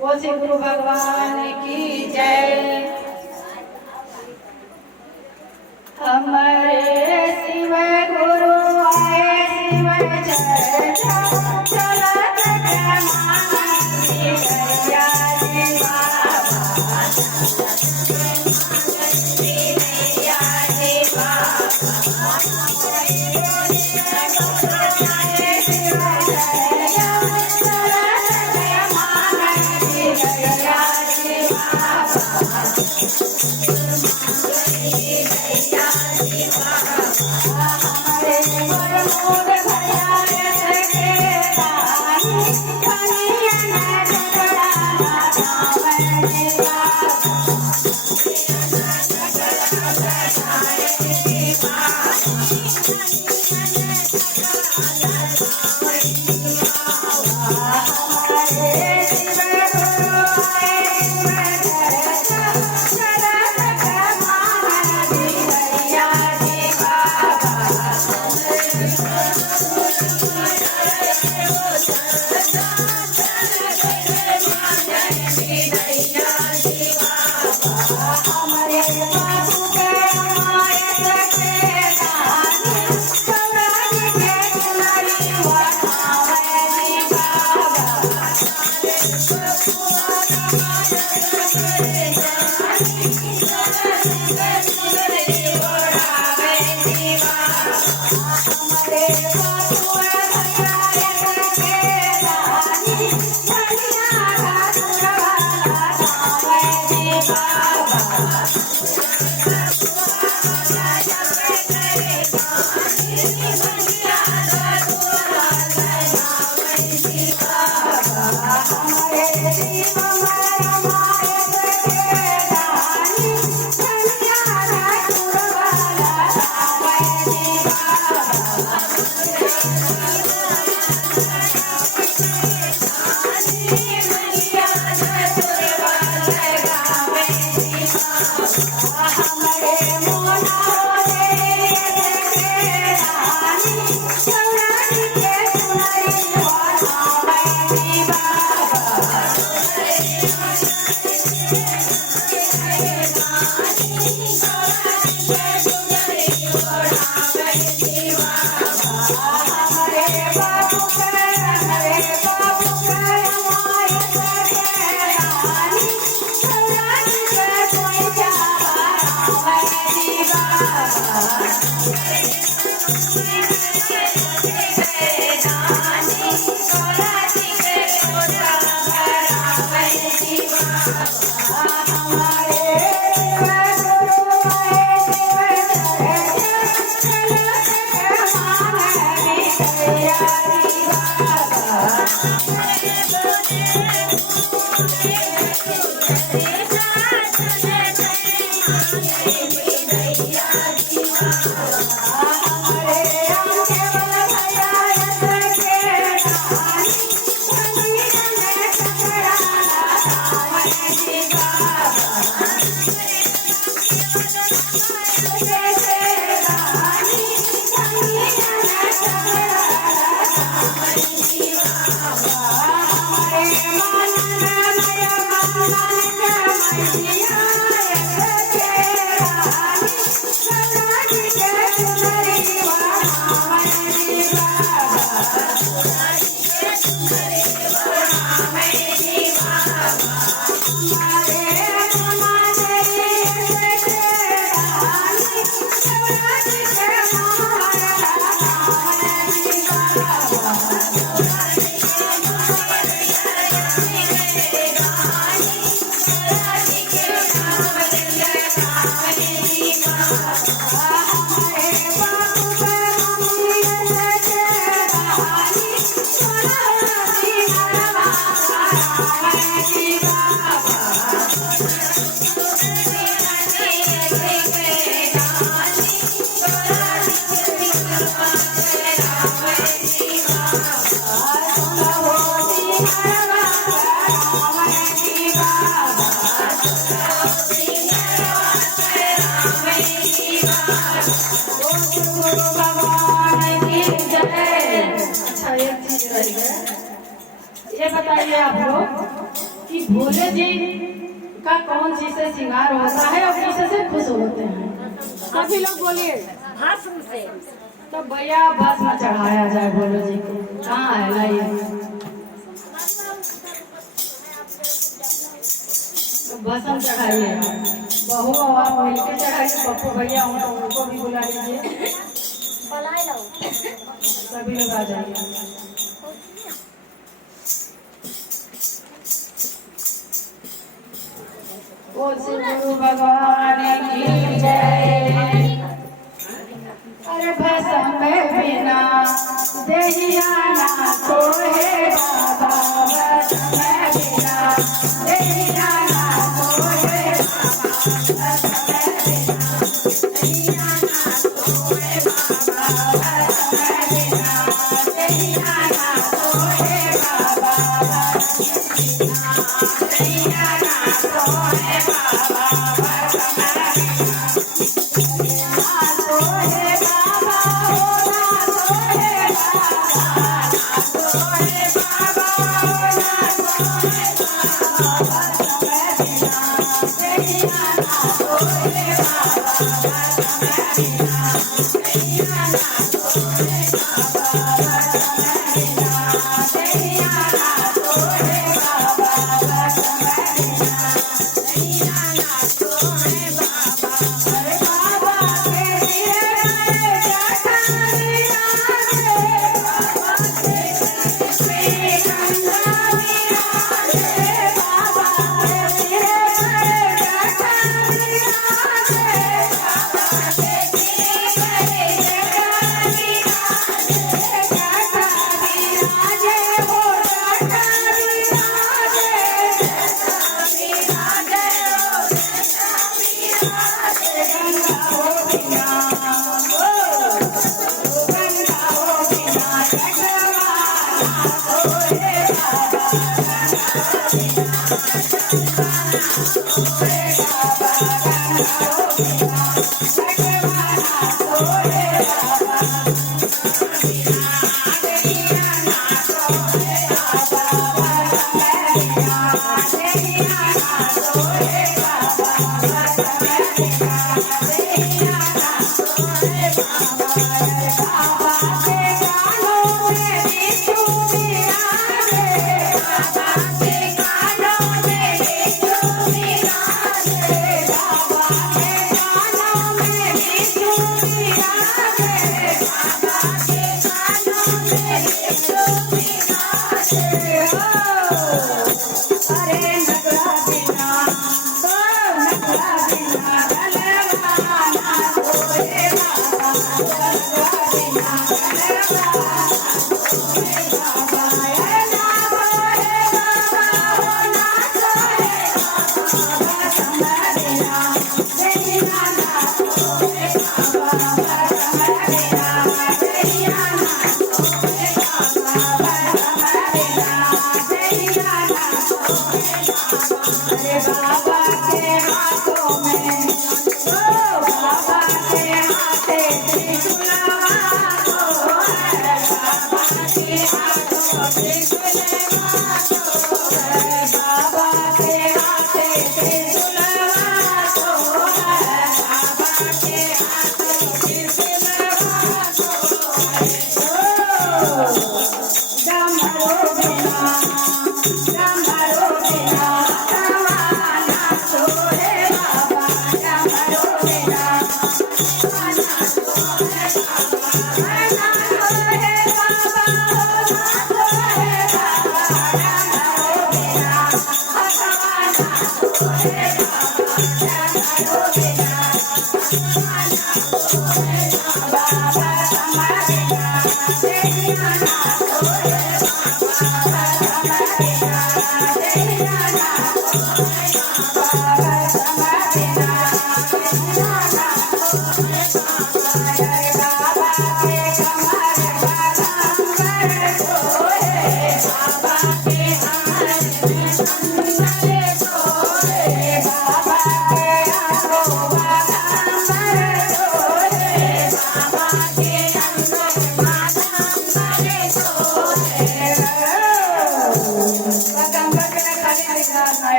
वो श्री गुरु भगवान की जय। हमारे शिव गुरु आए शिव चर्चा चलत Yeah. ये बताइए आप लोग कि भोले जी का कौन चीज से श्रृंगार होता है और किस से खुश होते हैं? सभी लोग बोलिए। भस्म से। तो भैया भस्म चढ़ाया जाए भोले जी को, कहाँ है लाइए? तो भस्म चढ़ाइए, बहू और आप मिलकर चढ़ाइए। पप्पू भैया हूँ तो उनको भी बुला लीजिए, सभी लोग आ जाइए। ओ गुरु भगवान की जय। अरे भस्म बिना देहिया ना सोहे बाबा, भस्म बिना देहिया ना सोहे बाबा, भस्म बिना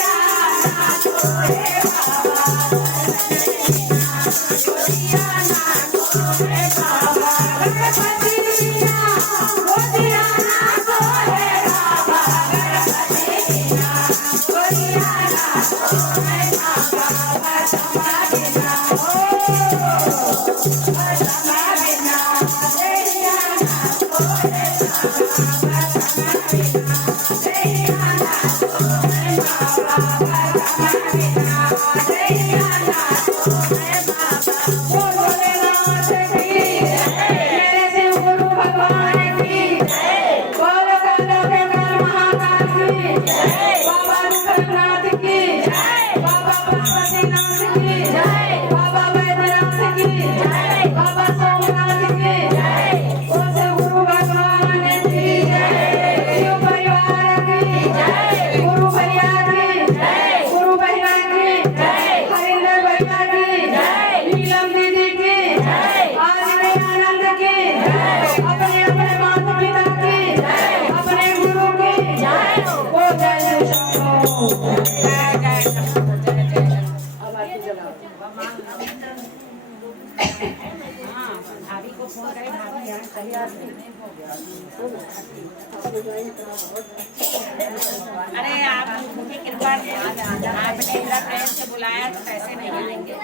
Yeah. अरे आप उनकी कृपा से आपने इतना प्रेम से बुलाया तो कैसे नहीं आएंगे।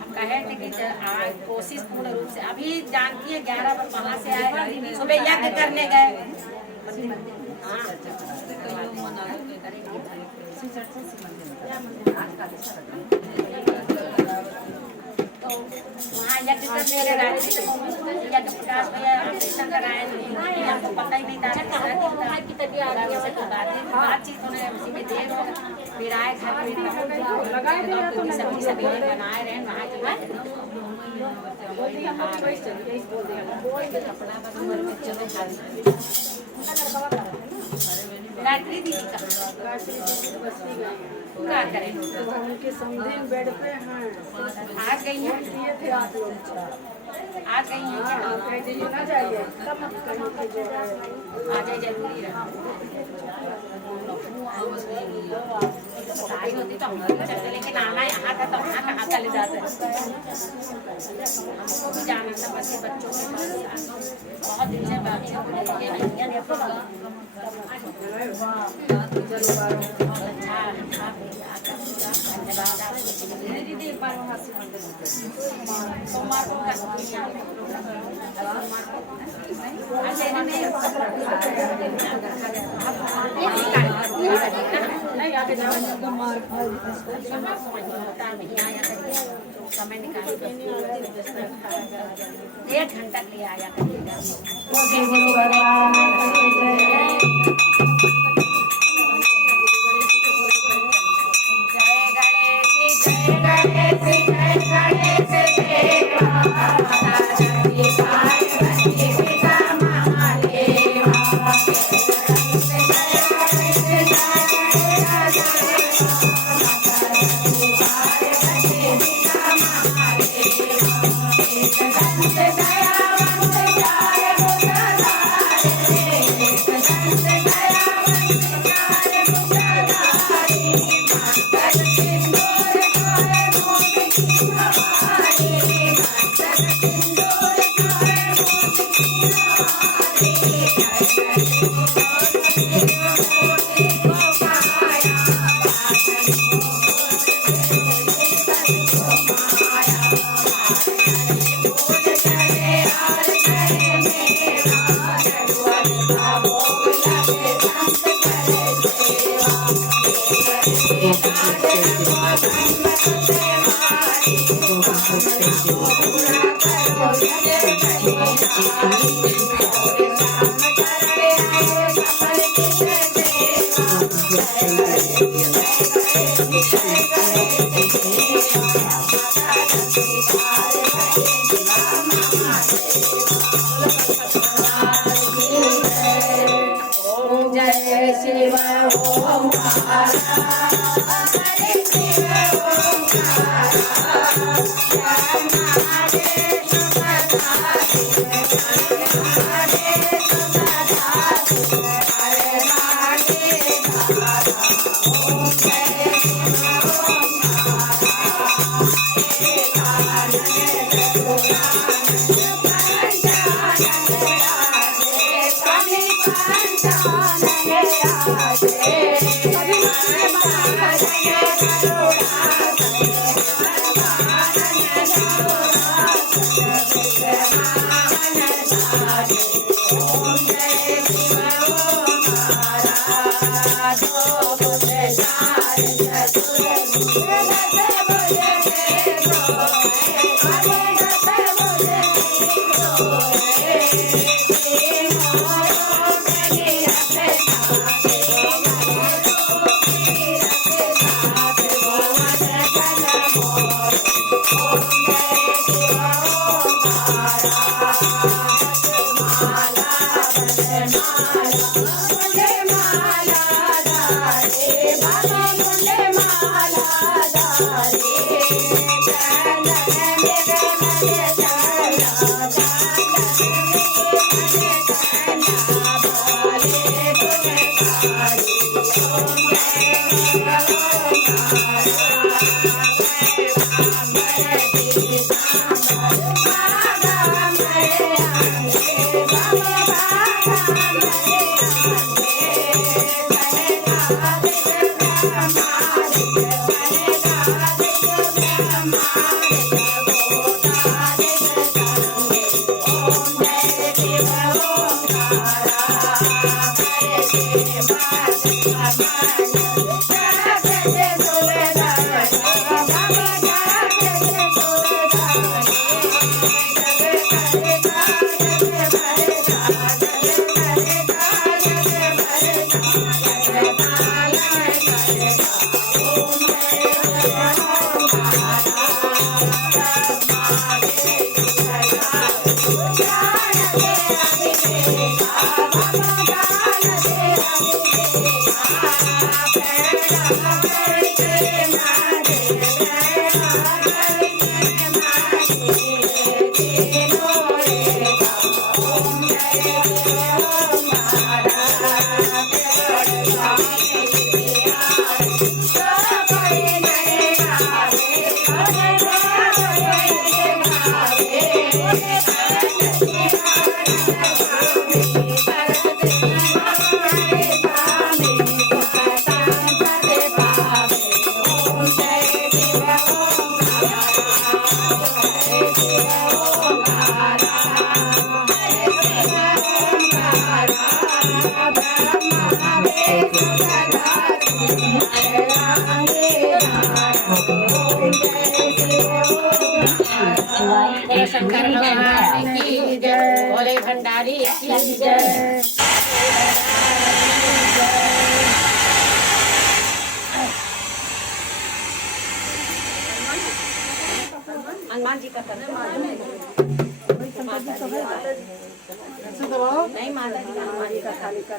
हम कहे थे कि कोशिश पूर्ण रूप से अभी जानती है 11 बजे वहाँ से आए सुबह यज्ञ करने गए। तो वहाँ यज्ञ करने गए यज्ञ प्रकाश में ऑपरेशन कराए हमको पता ही नहीं था बातचीत होने उसी में देर हो फिर आए घर में सब्जी बनाए रहे वहाँ जो है गायत्री दीदी क्या करें उनके समधीन बेड पे हैं आज गई हैं थे आप लोग आज गई हैं ना जाइए तब कहीं पे जो है आज जरूरी रहा आई होती तो हम चलते लेकिन आना यहाँ था तो वहाँ कहाँ चले जाते हमको भी जाना था बच्चे बच्चों के पास बहुत दिन से बच्चों को लेके सोमवार को समय निकाल 1 घंटा ले आया करिएगा। जय शिव ओंकार हरे शिव ओंकार शंकर भगवान की जय, भोले भंडारी की जय। हनुमान जी का नहीं मान रही, हनुमान जी का खाली कर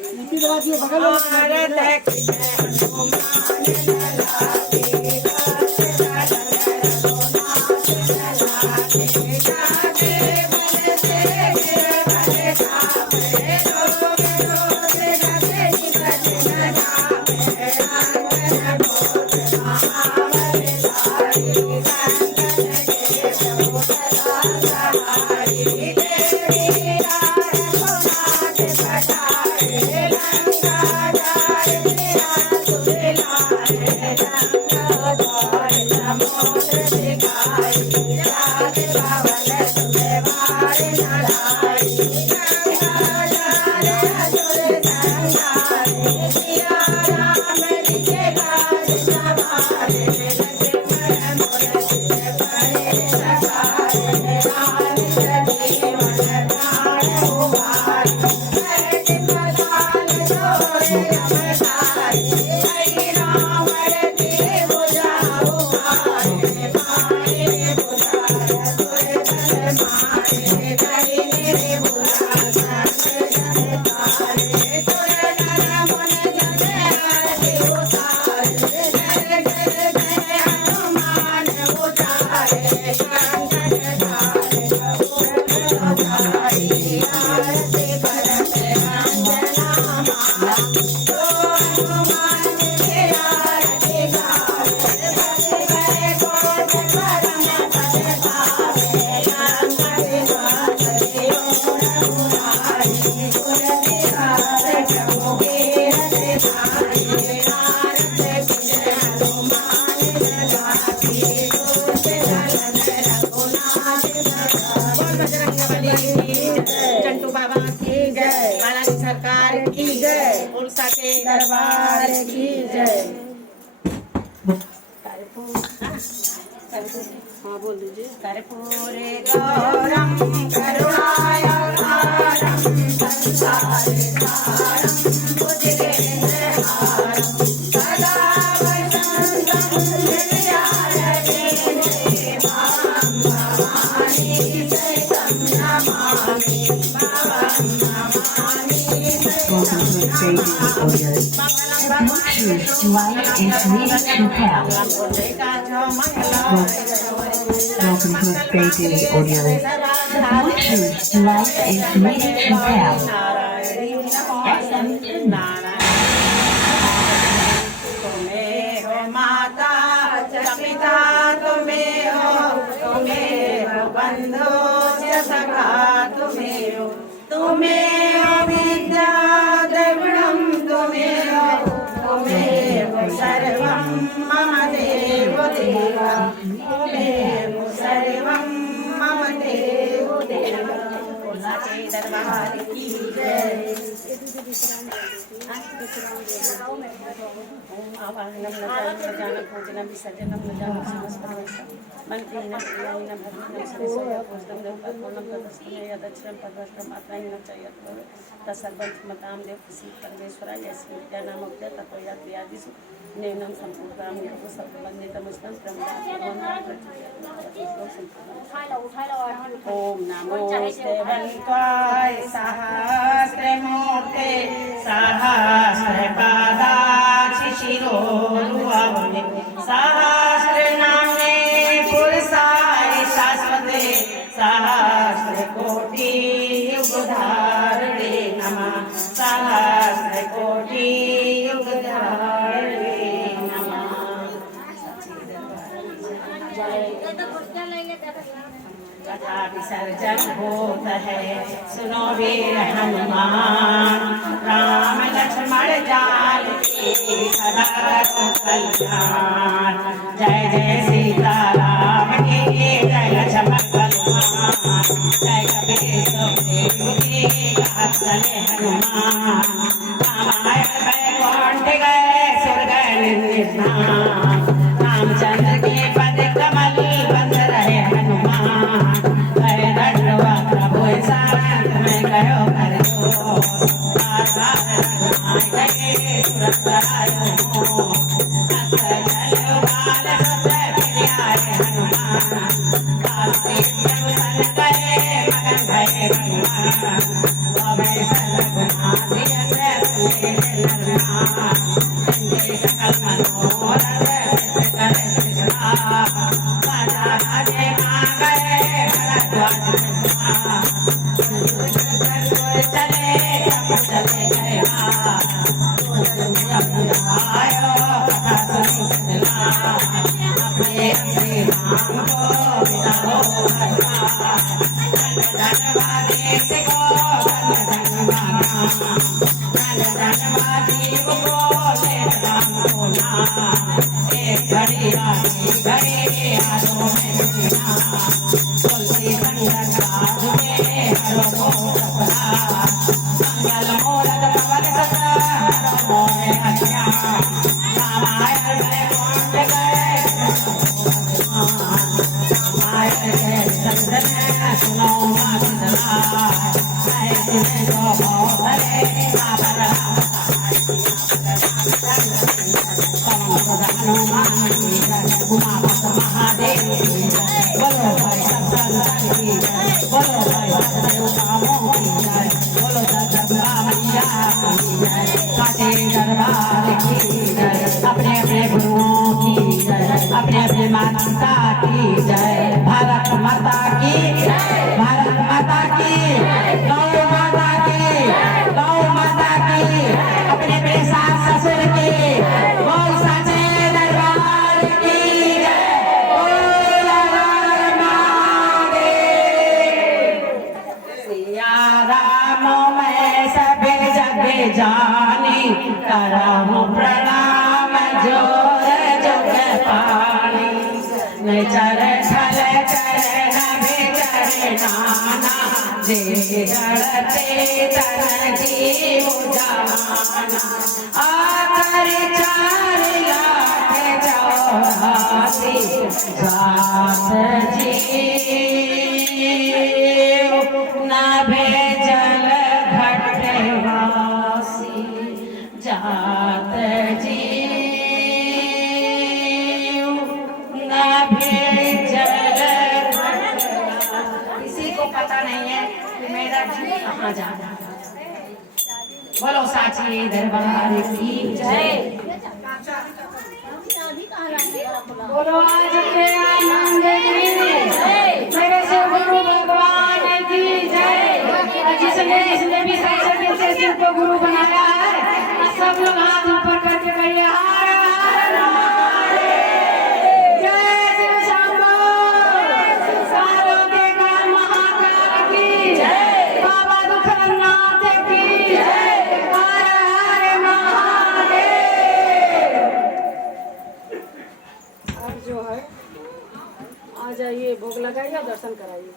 हाँ बोल दीजिए। कर्पूरे गौरम करुणावतारम संसारसारम भुजगेन्द्रहारं सदा वसन्तं हृदयारविन्दे मां भवानी सहितं Namami भवां Namami Welcome to Experience Audio. Bluetooth device is ready to pair. Welcome to Experience Audio. Bluetooth device is ready to pair. तुम्हें हो माता पिता तुम्हें हो बंधु सखा तुम्हें हो विद्या द्रविणं तुम्हें हो सर्वं मम देव देवा तुम्हें सर्वं मम देव देवा दरबार की जय। आवाहनं न भोजनं विसर्जनं न मंत्रिणं क्रियाणं भद्रं सरस्वतं देवपूर्णं तदस्मय यदक्षरं पद्मश्रम आत्मैनं च यत् तत्सर्वं मतां देव प्रसीद परमेश्वराय यस्य विद्यानामोक्त्या ततो यादिषु नैनं सम्पूर्णां यतो सर्ववन्दितमुस्तं ओम नमोस्ते भगवाय सहस्रमूर्ते सहस्रपादाक्षि शिरोरुहवने सहस्रनाम्ने पुरुषाय शाश्वते सहस्रकोटि युगधारिणे नमः सहस्रकोटि युगधारिणे नमः। कथा विसर्जन होता है सुनो वीर हनुमान राम लक्ष्मण जान की सदा करो कल्याण। जय जय सीताराम की जय लक्ष्मण बलवान जय कपीश देव की गाथ चले हनुमान। रामायण वैकुंठ गए स्वर्ग निर्धाम रामचंद्र के पद कमल बंद रहे हनुमान। प्रभु शांत में कहो कर दो बार बार गए सुरत आयो अस्त जल बाल सुत प्रियारे हनुमान। कास्तीय सन करे मगन भये भगवान अभय सर्वगुणाधि से सुने निर्माण। संजय सकल मनोरथ सिद्ध करे कृष्णा राजा राजे मांगे भरद्वाज चले चले गए आयो कथा सुनी चला अपने राम को मिलाओ धनवादी से को धनवादी को ले राम को ना एक घड़ी आधी घड़ी हाथों में तुलसी संगत साधु के हरो को सपना मंगल मूरत पवन सदा मोहे हत्या रामायण वैकुंठ गए रामायण के संदन सुनो मातला जय सुने तो भरे आवर हनुमान उमापत महादेव बोलो भाई सत्संग की जय बोलो भाई सतदेव कामों की जय बोलो जगदम्बा मैया की जय साचे दरबार की जय अपने अपने गुरुओं की जय अपने अपने माता की जय भारत माता की भारत माता की गौ माता की गौ माता की अपने अपने सास ससुर की बोल साचे दरबार की जय बोल हर महादेव। सिया राम मैं सभी जग जानी करहूँ प्रणाम जोर जुग पानी चर छल चरण विचर नाना जे जड़ते तन जीव जमाना आकर 4 लाख 84 सात भेजल। किसी को पता नहीं है कि मेरा जी कहाँ जा रहा है। बोलो साची दरबार की जय। बोलो आज के आनंद की मेरे से गुरु भगवान की जय। जिसने जिसने भी सच्चे दिल से शिव को गुरु बनाया है, सब लोग हाथ ऊपर करके कहिए हर हर महादेव। जय शिव शंभो। सारों का महाकाल की जय। बाबा दुखनाथ की जय। हर हर महादेव। अब जो है आ जाइए, भोग लगाइए, दर्शन कराइए।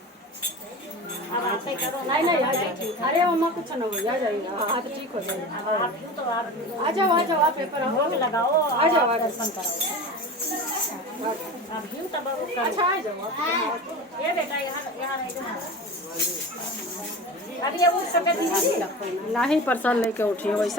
नहीं आ जाइए। अरे मम्मा कुछ ना हो, आ जाइएगा, हाथ ठीक हो जाएगा। आ जाओ आप पेपर लगाओ, आ जाओ दर्शन कराओ। अच्छा आ जाओ ये बेटा, यहाँ अभी उठ सके नहीं, प्रसाद लेके उठिए वैसे।